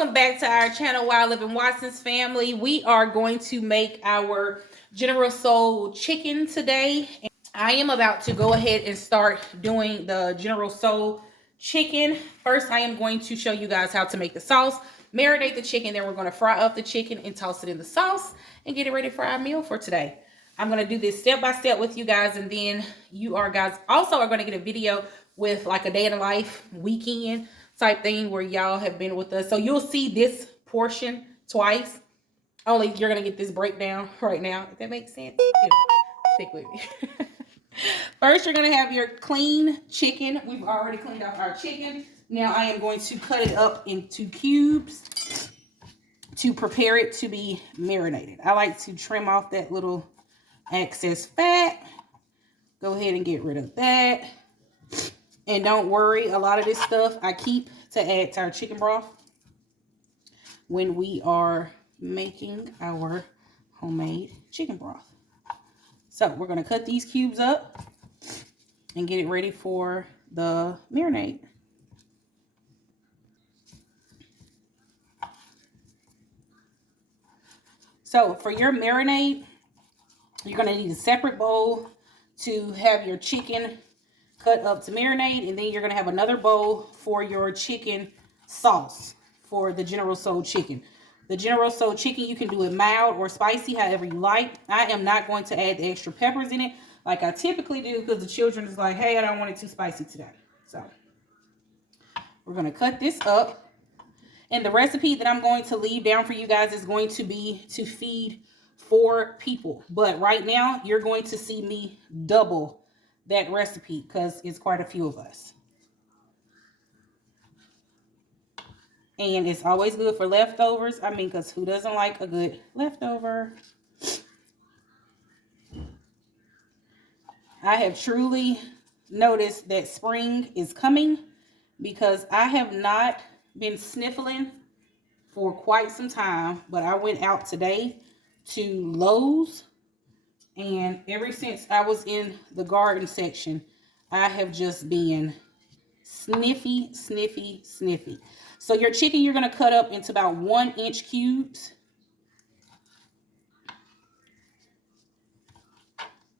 welcome back to our channel, WLW Family. We are going to make our General Tso chicken today. I am about to go ahead and start doing the General Tso chicken. First, I am going to show you guys how to make the sauce, marinate the chicken, then we're going to fry up the chicken and toss it in the sauce and get it ready for our meal for today. I'm going to do this step by step with you guys, and then you guys also are going to get a video with like a day in the life weekend type thing where y'all have been with us. So you'll see this portion twice. Only you're going to get this breakdown right now. If that makes sense. Stick with me. First, you're going to have your clean chicken. We've already cleaned up our chicken. Now I am going to cut it up into cubes to prepare it to be marinated. I like to trim off that little excess fat. Go ahead and get rid of that. And don't worry, a lot of this stuff I keep to add to our chicken broth when we are making our homemade chicken broth. So we're going to cut these cubes up and get it ready for the marinade. So for your marinade, you're going to need a separate bowl to have your chicken cut up to marinate, and then you're going to have another bowl for your chicken sauce for the General Tso chicken. The General Tso chicken, you can do it mild or spicy, however you like. I am not going to add the extra peppers in it like I typically do because the children is like, hey, I don't want it too spicy today. So we're going to cut this up. And the recipe that I'm going to leave down for you guys is going to be to feed 4 people. But right now, you're going to see me double that recipe because it's quite a few of us. And it's always good for leftovers. I mean, because who doesn't like a good leftover? I have truly noticed that spring is coming because I have not been sniffling for quite some time. But I went out today to Lowe's. And ever since I was in the garden section, I have just been sniffy, sniffy, sniffy. So your chicken, you're going to cut up into about 1-inch cubes.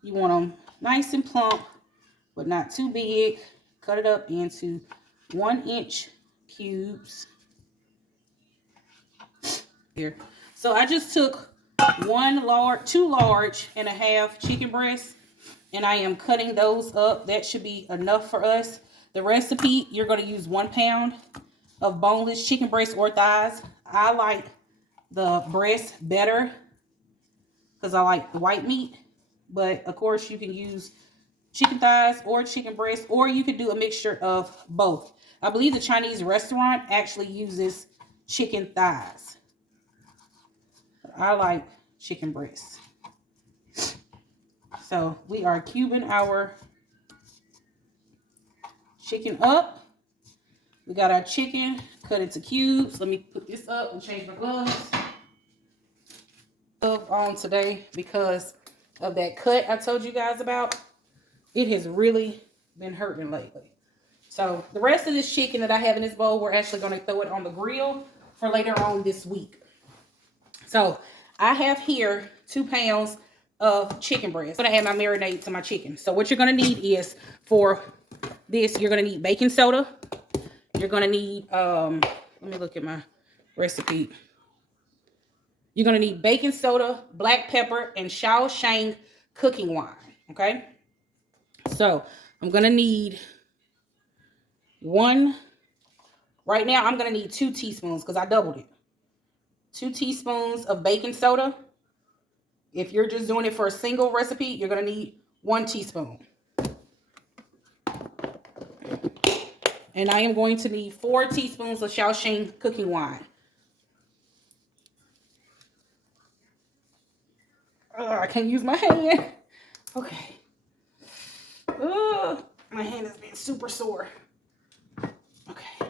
You want them nice and plump, but not too big. Cut it up into 1-inch cubes. Here. So I just took 2 large and a half chicken breasts, and I am cutting those up. That should be enough for us. The recipe, you're going to use 1 pound of boneless chicken breasts or thighs. I like the breast better because I like the white meat, but of course you can use chicken thighs or chicken breasts, or you could do a mixture of both. I believe the Chinese restaurant actually uses chicken thighs. I like chicken breasts. So we are cubing our chicken up. We got our chicken cut into cubes. Let me put this up and change my gloves. On today because of that cut I told you guys about. It has really been hurting lately. So the rest of this chicken that I have in this bowl, we're actually going to throw it on the grill for later on this week. So I have here 2 pounds of chicken breast. I'm going to add my marinade to my chicken. So what you're going to need is, for this, you're going to need baking soda. You're going to need, let me look at my recipe. You're going to need baking soda, black pepper, and Shaoxing cooking wine. Okay? So I'm going to need right now I'm going to need 2 teaspoons because I doubled it. 2 teaspoons of baking soda. If you're just doing it for a single recipe, you're going to need 1 teaspoon. And I am going to need 4 teaspoons of Shaoxing cooking wine. I can't use my hand. Okay. My hand is being super sore. Okay.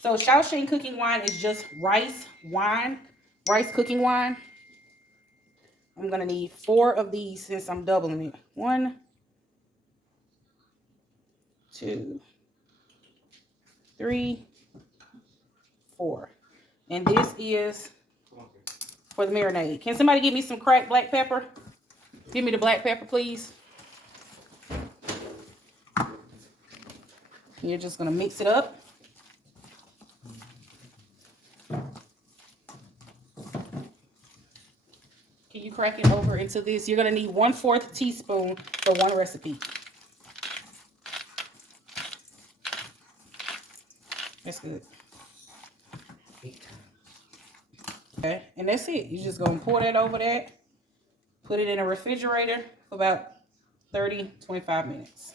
So Shaoxing cooking wine is just rice cooking wine. I'm going to need 4 of these since I'm doubling it. 1, 2, 3, 4. And this is for the marinade. Can somebody give me some cracked black pepper? Give me the black pepper, please. You're just going to mix it up. Can you crack it over into this? You're going to need 1/4 teaspoon for one recipe. That's good. Okay, and that's it. You're just going to pour that over that. Put it in a refrigerator for about 30-25 minutes.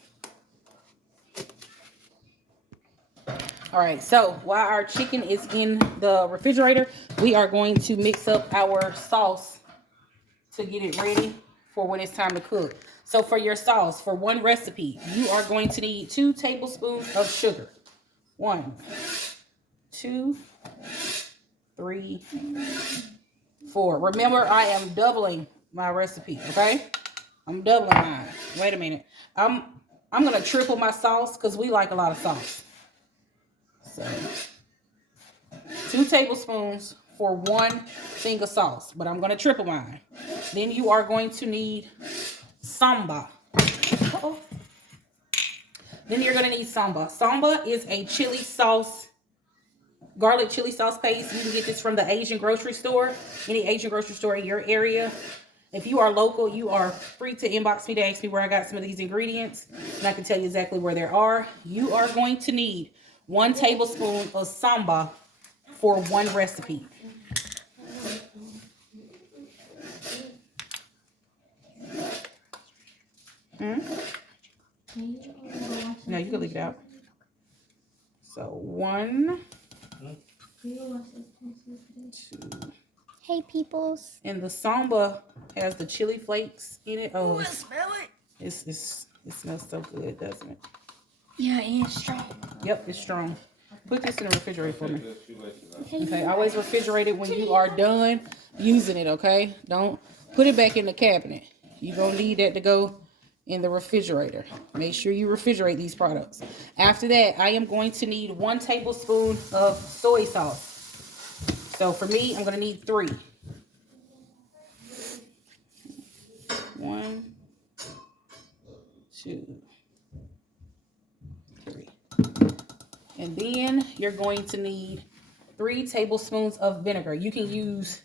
All right, so while our chicken is in the refrigerator, we are going to mix up our sauce to get it ready for when it's time to cook. So for your sauce, for one recipe, you are going to need 2 tablespoons of sugar. 1, 2, 3, 4. Remember, I am doubling my recipe, okay? I'm doubling mine. Wait a minute. I'm gonna triple my sauce because we like a lot of sauce. So 2 tablespoons for one thing of sauce, but I'm gonna triple mine. Then you are going to need sambal. Then you're gonna need sambal. Sambal is a chili sauce, garlic chili sauce paste. You can get this from the Asian grocery store, any Asian grocery store in your area. If you are local, you are free to inbox me to ask me where I got some of these ingredients, and I can tell you exactly where they are. You are going to need 1 tablespoon of sambal for one recipe. No, you can leave it out. So 1, 2. Hey, peoples. And the sambal has the chili flakes in it. Oh, Smell it. it smells so good, doesn't it? Yeah, it's strong. Yep, it's strong. Put this in the refrigerator for me. Okay, always refrigerate it when you are done using it, okay? Don't put it back in the cabinet. You're going to need that to go in the refrigerator. Make sure you refrigerate these products. After that, I am going to need 1 tablespoon of soy sauce. So for me, I'm going to need 3. 1, 2, 3. And then you're going to need 3 tablespoons of vinegar. You can use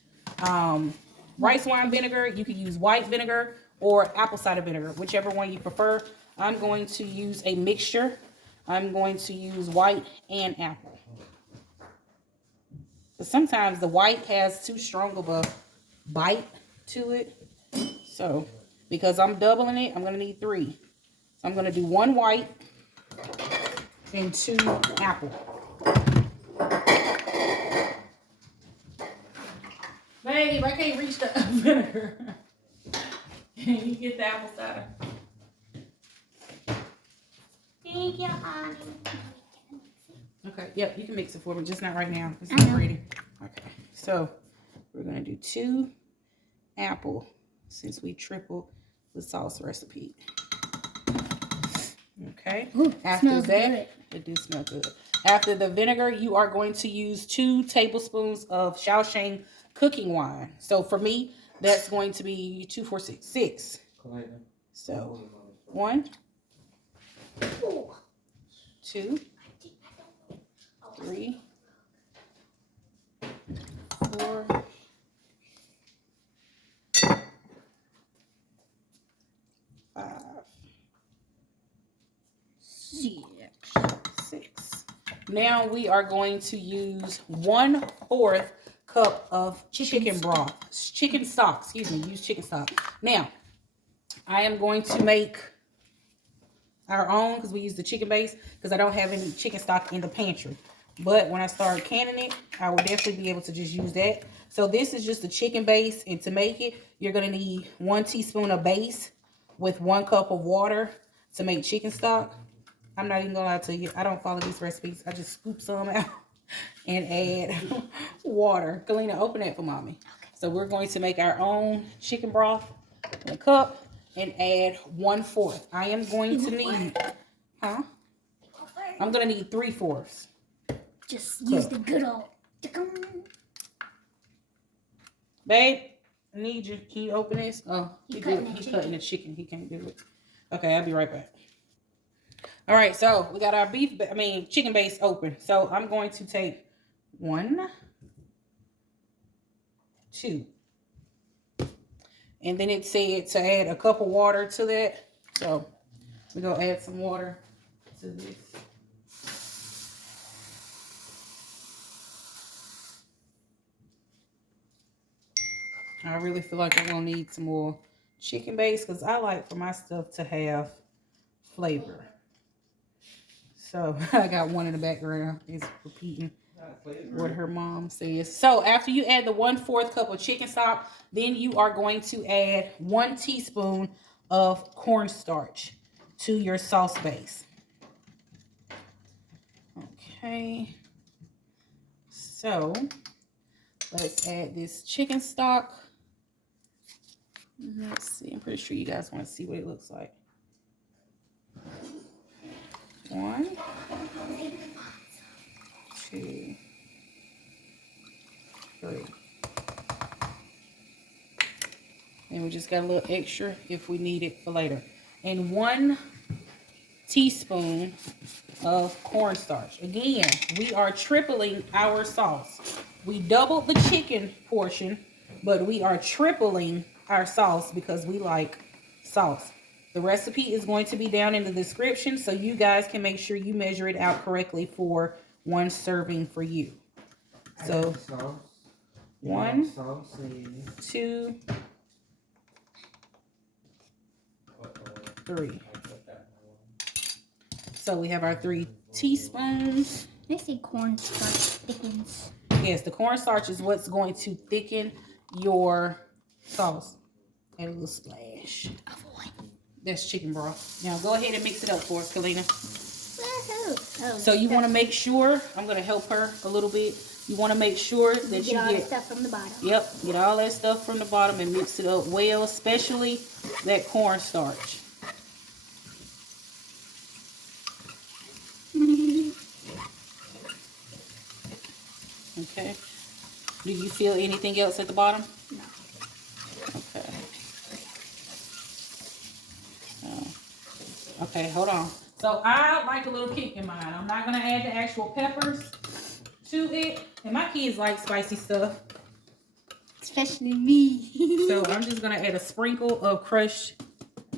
rice wine vinegar, you can use white vinegar, or apple cider vinegar, whichever one you prefer. I'm going to use a mixture. I'm going to use white and apple. But sometimes the white has too strong of a bite to it. So, because I'm doubling it, I'm going to need 3. So I'm going to do 1 white and 2 apple. Babe, I can't reach the vinegar. Can you get the apple cider? Thank you, honey. Okay, yep, you can mix it for me, just not right now. It's not ready. Okay, so we're going to do 2 apple since we tripled the sauce recipe. Okay, Ooh, after that, good. it does smell good. After the vinegar, you are going to use 2 tablespoons of Shaoxing cooking wine. So for me, that's going to be 2, 4, 6, 6. So 1, 2, 3, 4, 5, 6. Now we are going to use 1/4 cup of chicken broth. Chicken stock, excuse me, use chicken stock. Now, I am going to make our own because we use the chicken base because I don't have any chicken stock in the pantry. But when I start canning it, I will definitely be able to just use that. So this is just the chicken base, and to make it, you're going to need 1 teaspoon of base with 1 cup of water to make chicken stock. I'm not even going to lie to you. I don't follow these recipes. I just scoop some out and add water. Kalina, open that for mommy. So we're going to make our own chicken broth in a cup and add 1/4. I am going to need, I'm going to need 3/4. Just use the good old. Babe, I need you. Can you open this? Oh, He's cutting the chicken. He can't do it. Okay, I'll be right back. All right, so we got our chicken base open. So I'm going to take 1, 2. And then it said to add a cup of water to that. So we're going to add some water to this. I really feel like I'm going to need some more chicken base because I like for my stuff to have flavor. So I got one in the background. It's repeating what her mom says. So after you add the 1/4 cup of chicken stock, then you are going to add 1 teaspoon of cornstarch to your sauce base. Okay. So let's add this chicken stock. Let's see. I'm pretty sure you guys want to see what it looks like. 1, 2, 3. And we just got a little extra if we need it for later. And 1 teaspoon of cornstarch. Again, we are tripling our sauce. We doubled the chicken portion, but we are tripling our sauce because we like sauce. The recipe is going to be down in the description so you guys can make sure you measure it out correctly for 1 serving for you. So 1, 2, 3. So we have our 3 teaspoons. I say cornstarch thickens. Yes, the cornstarch is what's going to thicken your sauce. Add a little splash. That's chicken broth. Now go ahead and mix it up for us, Kalina. So you want to make sure, I'm going to help her a little bit. You want to make sure that you get all the stuff from the bottom. Yep, get all that stuff from the bottom and mix it up well, especially that cornstarch. Okay. Do you feel anything else at the bottom? No. Okay. Okay, hold on. So I like a little kick in mine. I'm not going to add the actual peppers to it. And my kids like spicy stuff. Especially me. So I'm just going to add a sprinkle of crushed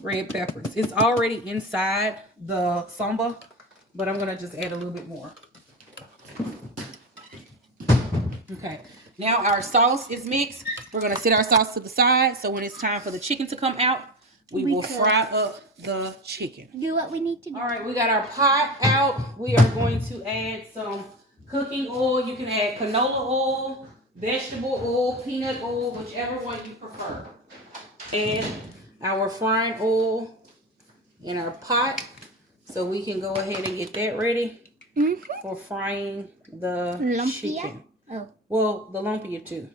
red peppers. It's already inside the sambal, but I'm going to just add a little bit more. Okay, now our sauce is mixed. We're going to set our sauce to the side. So when it's time for the chicken to come out, we will fry up the chicken. Do what we need to do. All right, we got our pot out. We are going to add some cooking oil. You can add canola oil, vegetable oil, peanut oil, whichever one you prefer. Add our frying oil in our pot so we can go ahead and get that ready for frying the chicken. Oh. Well, the lumpia too.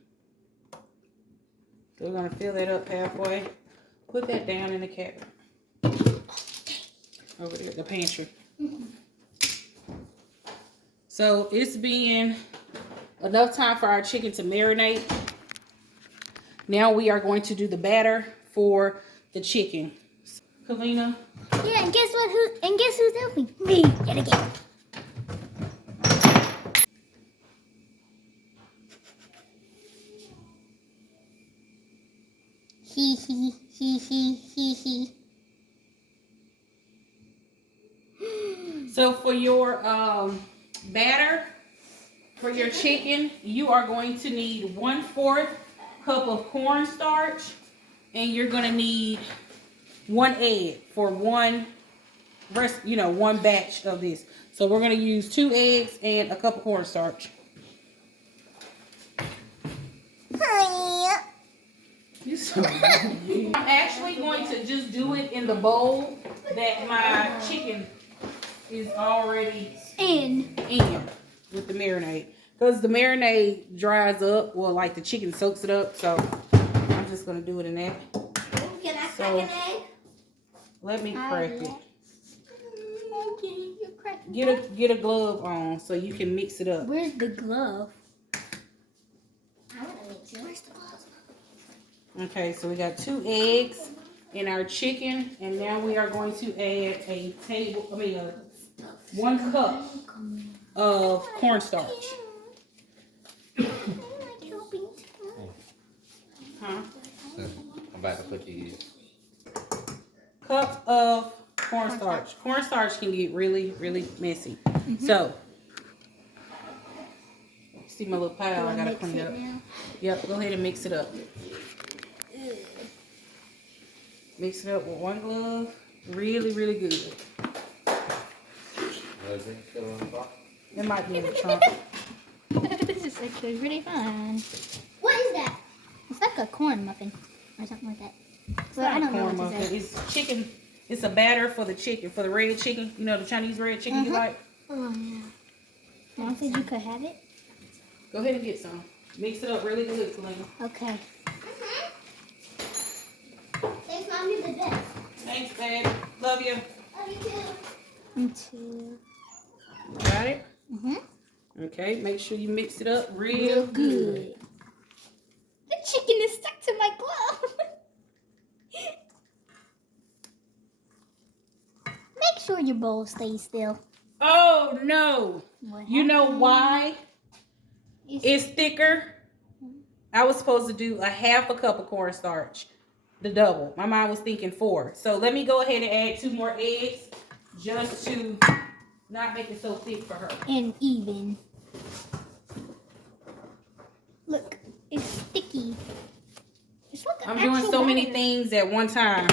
So we're going to fill that up halfway. Put that down in the cabinet. Over there, the pantry. So it's been enough time for our chicken to marinate. Now we are going to do the batter for the chicken. Kalina. Yeah, and guess what? Guess who's helping? Me, yet again. Hee hee hee hee hee hee. So for your batter for your chicken, you are going to need 1/4 cup of cornstarch, and you're going to need 1 egg for one batch of this. So we're going to use 2 eggs and a cup of cornstarch. I'm actually going to just do it in the bowl that my chicken is already in with the marinade. Because the marinade dries up, well, like the chicken soaks it up. So I'm just going to do it in that. Can I So, crack an egg? Let me crack it. Okay, you're cracking. Get a glove on so you can mix it up. Where's the glove? Okay, so we got 2 eggs in our chicken, and now we are going to add a 1 cup of cornstarch. Huh? I'm about to put these. Cup of cornstarch. Cornstarch can get really, really messy. So, see my little pile, I gotta clean it up. Yep, go ahead and mix it up. Mix it up with 1 glove. Really, really good. It might be in the trunk. This is actually really fun. What is that? It's like a corn muffin or something like that. It's not I don't know corn what to muffin. say. It's chicken. It's a batter for the chicken, for the red chicken. You know, the Chinese red chicken you like? Oh, yeah. Mom said you could have it? Go ahead and get some. Mix it up really good, Selena. Okay. Thanks, Mom. You're the best. Thanks, babe. Love you. Love you too. Me too. Got it? Mm-hmm. Okay, make sure you mix it up real good. The chicken is stuck to my glove. Make sure your bowl stays still. Oh, no. What You know happened? why it's thicker? I was supposed to do a 1/2 cup of cornstarch, the double. My mom was thinking 4. So let me go ahead and add 2 more eggs just to not make it so thick for her. And even. Look, it's sticky. It's like I'm doing actual so many batter. things at one time.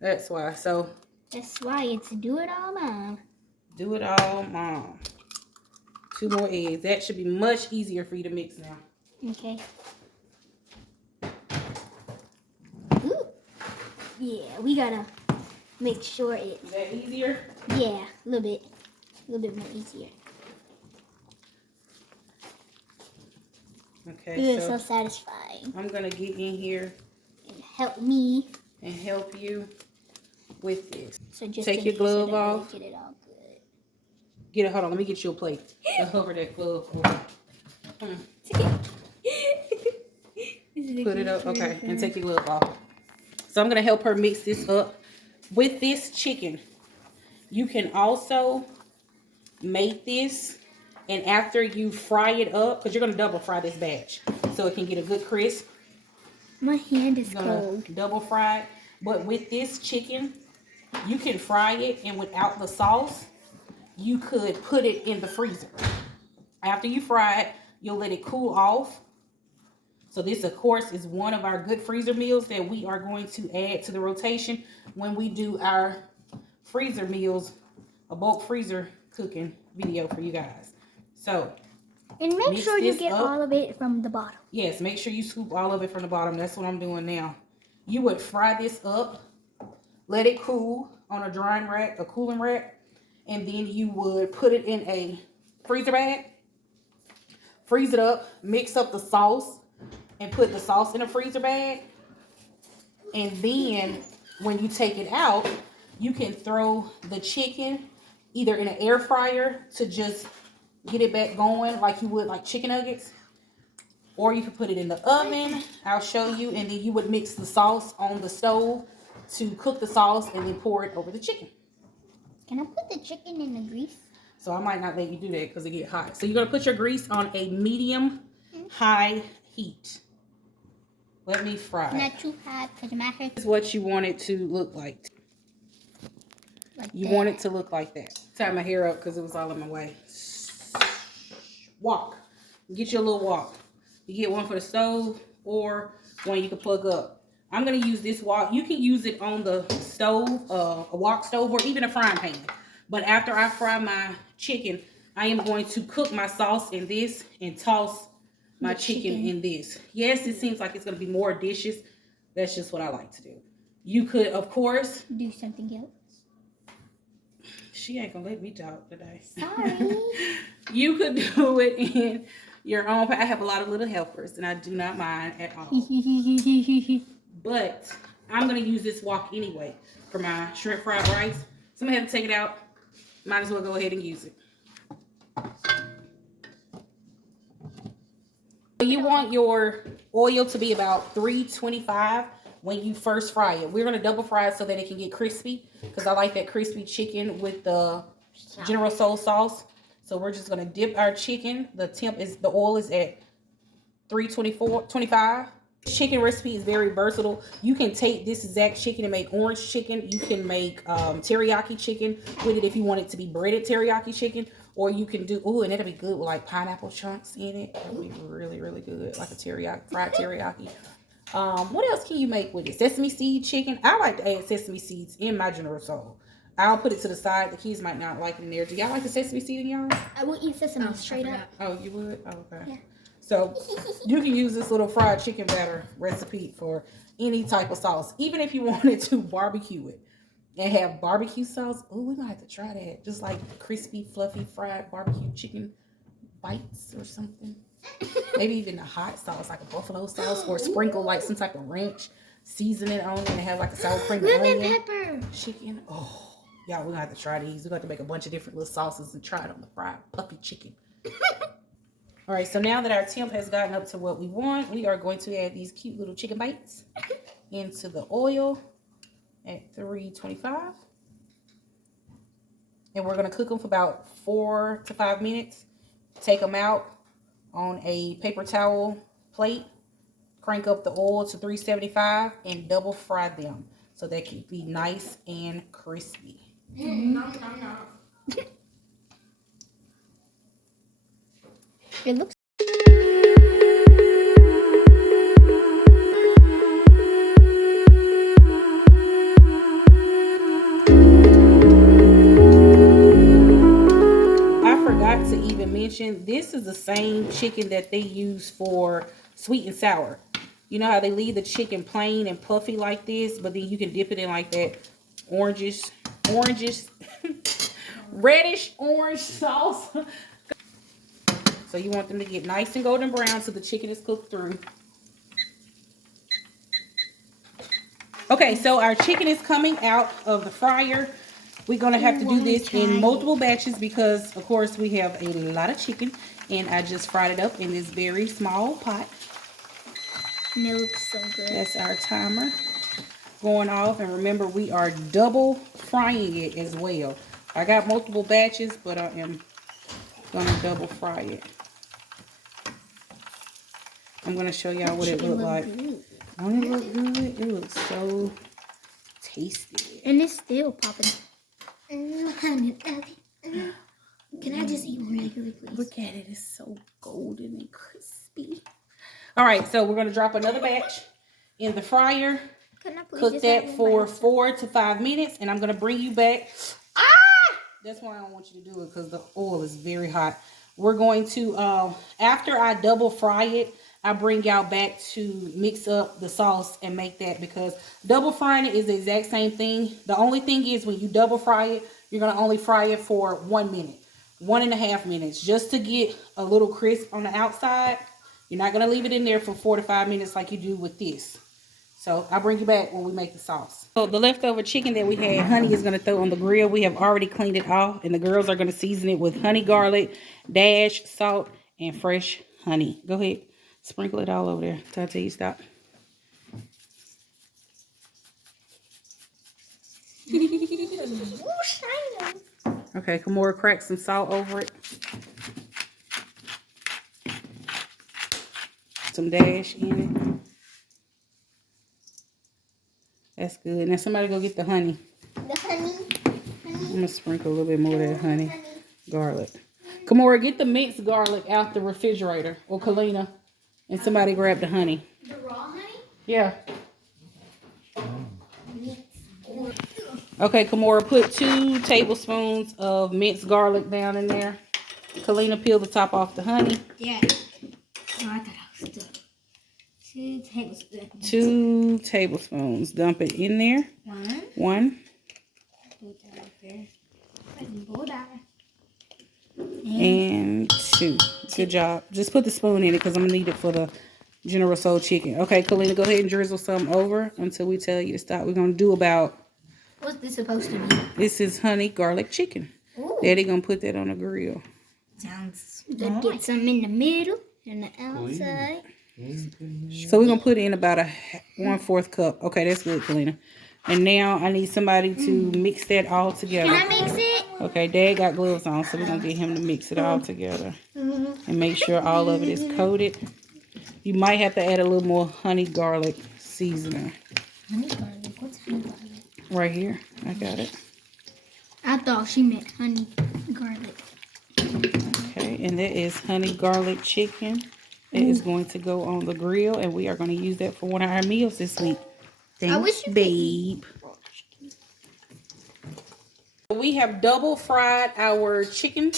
That's why. So That's why it's do it all, Mom. do it all, Mom. 2 more eggs. That should be much easier for you to mix now. Okay. Ooh. Yeah, we gotta make sure it. Is that easier? Yeah, a little bit more easier. Okay, Ooh, it's so so satisfying. I'm gonna get in here And help me. and help you with this. So just Take in your case glove I don't off. Get it all good. Get it. Hold on. Let me get you a plate. And hover that glove over. Put it up. Okay. And take your glove off. So I'm going to help her mix this up. With this chicken, you can also make this. And after you fry it up, because you're going to double fry this batch. So it can get a good crisp. My hand is You're going cold. to double fry it. But with this chicken, you can fry it. And without the sauce, you could put it in the freezer. After you fry it, you'll let it cool off. So this, of course, is one of our good freezer meals that we are going to add to the rotation when we do our freezer meals, a bulk freezer cooking video for you guys. So, And make mix sure you this get up. all of it from the bottom. Yes, make sure you scoop all of it from the bottom. That's what I'm doing now. You would fry this up, let it cool on a drying rack, a cooling rack, and then you would put it in a freezer bag, freeze it up, mix up the sauce, and put the sauce in a freezer bag. And then when you take it out, you can throw the chicken either in an air fryer to just get it back going like you would like chicken nuggets. Or you can put it in the oven. I'll show you. And then you would mix the sauce on the stove to cook the sauce and then pour it over the chicken. Can I put the chicken in the grease? So I might not let you do that because it get hot. So you're going to put your grease on a medium high heat. Let me fry. Not too hot because my hair This is what you want it to look like. like You that. want it to look like that. Tie my hair up because it was all in my way. Wok. Get your little wok. You get one for the stove or one you can plug up. I'm going to use this wok. You can use it on the stove, a wok stove, or even a frying pan. But after I fry my chicken, I am going to cook my sauce in this and toss my chicken in this. Yes, it seems like it's going to be more dishes. That's just what I like to do. You could, of course, Do something else. she ain't going to let me talk today. Sorry. You could do it in your own. I have a lot of little helpers, and I do not mind at all. But I'm going to use this wok anyway for my shrimp fried rice. So I'm going to have to take it out. Might as well go ahead and use it. You want your oil to be about 325 when you first fry it. We're going to double fry it so that it can get crispy because I like that crispy chicken with the General Soul sauce. So we're just going to dip our chicken. The oil is at 325. Chicken recipe is very versatile. You can take this exact chicken and make orange chicken. You can make teriyaki chicken with it if you want it to be breaded teriyaki chicken. Or you can do, and that'll be good with like pineapple chunks in it. That'll be really, really good. Like a teriyaki, fried teriyaki. What else can you make with it? Sesame seed chicken. I like to add sesame seeds in my General Soul. I'll put it to the side. The kids might not like it in there. Do y'all like the sesame seed in y'all? I will eat sesame straight up. Oh, you would? Oh, okay. Yeah. So you can use this little fried chicken batter recipe for any type of sauce. Even if you wanted to barbecue it and have barbecue sauce. Oh, we might have to try that. Just like crispy, fluffy, fried barbecue chicken bites or something. Maybe even a hot sauce, like a buffalo sauce, or sprinkle like some type of ranch seasoning on it and have like a sour cream and onion pepper chicken. Oh, y'all, we're gonna have to try these. We're gonna have to make a bunch of different little sauces and try it on the fried puppy chicken. All right, so now that our temp has gotten up to what we want, we are going to add these cute little chicken bites into the oil at 325. And we're going to cook them for about 4 to 5 minutes. Take them out on a paper towel plate. Crank up the oil to 375 and double fry them so they can be nice and crispy. It looks. I forgot to even mention, this is the same chicken that they use for sweet and sour. You know how they leave the chicken plain and puffy like this, but then you can dip it in like that oranges, reddish orange sauce. So you want them to get nice and golden brown so the chicken is cooked through. Okay, so our chicken is coming out of the fryer. We're going to have to do this in multiple batches because, of course, we have a lot of chicken. And I just fried it up in this very small pot. And it looks so good. That's our timer going off. And remember, we are double frying it as well. I got multiple batches, but I am going to double fry it. I'm going to show y'all what it looked like. Don't it look good? It looks so tasty. And it's still popping. Can I just eat one regularly, please? Look at it. It's so golden and crispy. All right, so we're going to drop another batch in the fryer. Cook that for 4 to 5 minutes, and I'm going to bring you back. That's why I don't want you to do it, because the oil is very hot. We're going to, after I double fry it, I bring y'all back to mix up the sauce and make that, because double frying it is the exact same thing. The only thing is when you double fry it, you're going to only fry it for 1 minute, 1.5 minutes, just to get a little crisp on the outside. You're not going to leave it in there for 4 to 5 minutes like you do with this. So I'll bring you back when we make the sauce. So the leftover chicken that we had, Honey is going to throw on the grill. We have already cleaned it off, and the girls are going to season it with honey garlic, dash, salt, and fresh honey. Go ahead. Sprinkle it all over there till I tell you stop. Okay, Kamora, crack some salt over it. Some dash in it. That's good. Now somebody go get the honey. The honey. I'm going to sprinkle a little bit more of that honey garlic. Kamora, get the minced garlic out the refrigerator. Or Kalina. And somebody grab the honey. The raw honey? Yeah. Okay, Kamora, put 2 tablespoons of minced garlic down in there. Kalina, peel the top off the honey. Yeah. Oh, I thought I was done. 2 tablespoons. 2 tablespoons. Dump it in there. 1. Put that right there. And 2. Good job. Just put the spoon in it because I'm going to need it for the General Soul chicken. Okay, Kalina, go ahead and drizzle some over until we tell you to stop. We're going to do about... What's this supposed to be? This is honey garlic chicken. Ooh. Daddy going to put that on the grill. Sounds good. Get some in the middle And the outside. So we're gonna put in about a 1/4 cup. Okay, that's good, Kalina. And now I need somebody to mix that all together. Can I mix it? Okay, Dad got gloves on, so we're gonna get him to mix it all together and make sure all of it is coated. You might have to add a little more honey garlic seasoning. Honey garlic. What's honey garlic? Right here, I got it. I thought she meant honey garlic. Okay, and that is honey garlic chicken. It is going to go on the grill, and we are going to use that for one of our meals this week. Thanks, babe. We have double fried our chicken.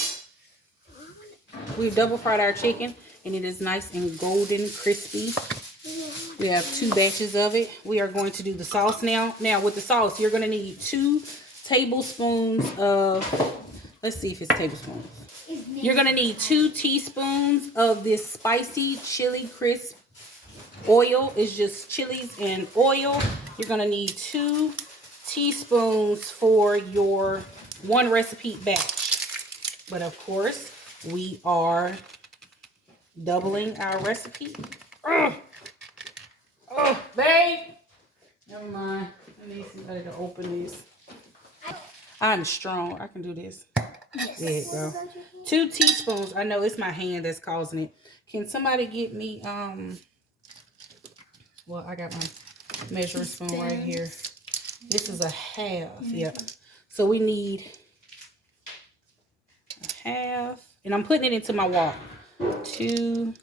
We've double fried our chicken, and it is nice and golden crispy. We have 2 batches of it. We are going to do the sauce now. Now, with the sauce, you're going to need 2 tablespoons of, let's see if it's tablespoons. You're going to need 2 teaspoons of this spicy chili crisp oil. It's just chilies and oil. You're going to need 2 teaspoons for your 1 recipe batch. But of course, we are doubling our recipe. Oh, babe. Never mind. I need somebody to open this. I'm strong. I can do this. Yes. There you go. 2 teaspoons. I know it's my hand that's causing it. Can somebody get me, well, I got my measuring spoon right here. This is a half. Yeah. So we need a half. And I'm putting it into my wok. 2,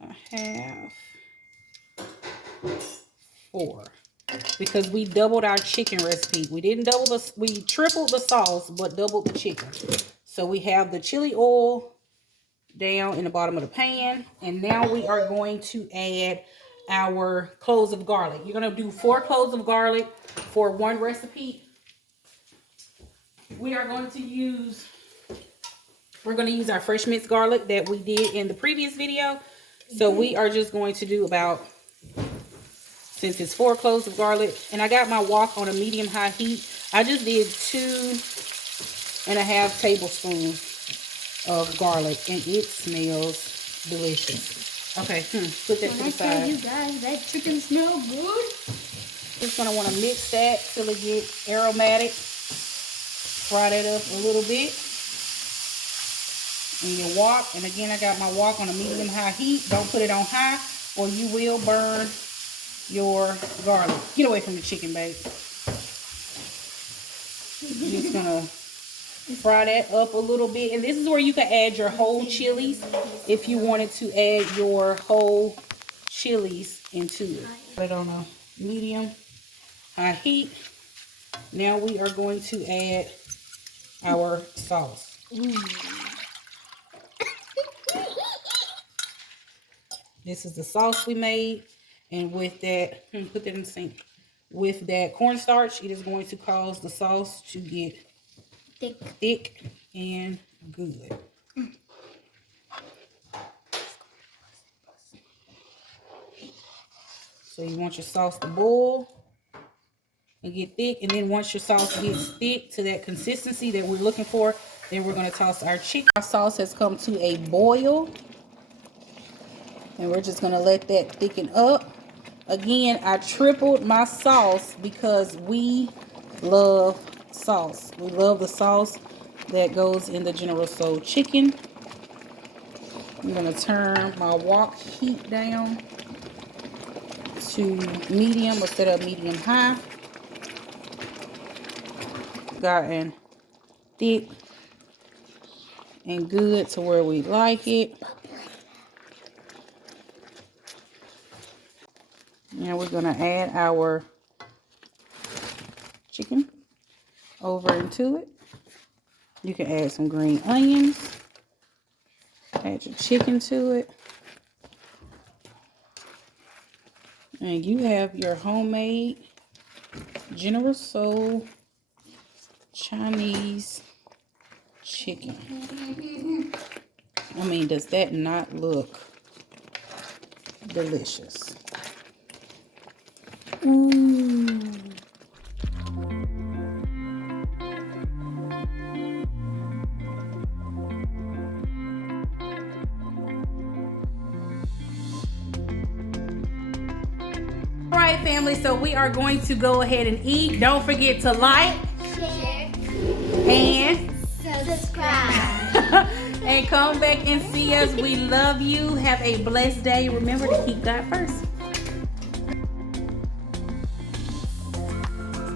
a half, 4. Because we doubled our chicken recipe. We didn't double the, we tripled the sauce, but doubled the chicken. So we have the chili oil down in the bottom of the pan. And now we are going to add our cloves of garlic. You're going to do 4 cloves of garlic for 1 recipe. We are going to use, we're going to use our fresh minced garlic that we did in the previous video. So we are just going to do about, since it's 4 cloves of garlic, and I got my wok on a medium-high heat, I just did 2.5 tablespoons of garlic, and it smells delicious. Okay, put that to the side. You guys, that chicken smells good. Just gonna want to mix that till it gets aromatic. Fry that up a little bit in your wok. And again, I got my wok on a medium-high heat. Don't put it on high, or you will burn your garlic. Get away from the chicken, babe. You're just gonna fry that up a little bit. And this is where you can add your whole chilies if you wanted to add your whole chilies into it. Put it on a medium high heat. Now we are going to add our sauce. This is the sauce we made. And with that, put that in the sink. With that cornstarch, it is going to cause the sauce to get thick and good. So you want your sauce to boil and get thick. And then once your sauce gets thick to that consistency that we're looking for, then we're going to toss our chicken. Our sauce has come to a boil. And we're just going to let that thicken up. Again, I tripled my sauce because we love sauce. We love the sauce that goes in the General Tso chicken. I'm going to turn my wok heat down to medium instead of medium high. Gotten thick and good to where we like it. Now we're going to add our chicken over into it. You can add some green onions. Add your chicken to it. And you have your homemade General Tso Chinese chicken. I mean, does that not look delicious? right, family. So we are going to go ahead and eat. Don't forget to like, Share. and Subscribe. and come back and see us. We love you. Have a blessed day. Remember to keep God first.